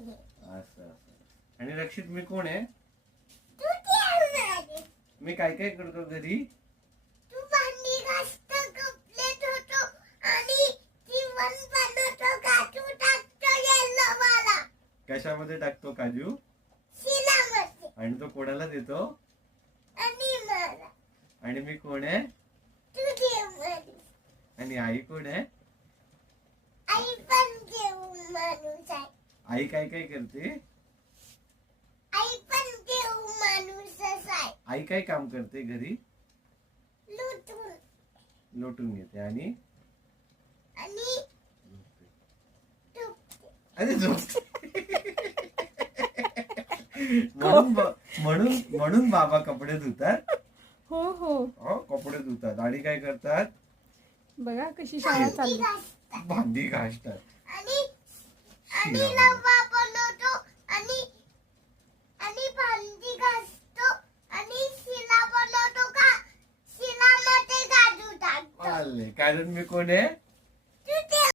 असं असं. आणि रक्षित मी कोण आहे? तू ती मी काय काय करतो घरी? तू भांडी घासतो, कपडे धुतो आणि जेवण बनवतो, काजू टाकतो येलो वाला. कशामध्ये टाकतो काजू? शिलामध्ये. आणि तो कोणाला देतो? आणि मला. आणि मी कोण आहे? तू जेवण. आणि आई कोण आहे? आई पण जेवण माणूस आहे. आई काय काय करते? आई पण जेवण माणूसच आहे. आई काय काम करते घरी? लुटून. लोटून घेते आणि आणि झोपते. अरे झोपते. म्हणून म्हणून बाबा कपडे धुतात. हो हो हो कपडे धुतात आणि काय करतात? बघा कशी शाळा भांडी चालली. घासतात. भांडी घासतात. आणि आणि शिरा डबा बनवतो आणि आणि भांडी घासतो आणि शिला बनवतो का शिलामध्ये काजू टाकतो. आले कारण मी कोण आहे?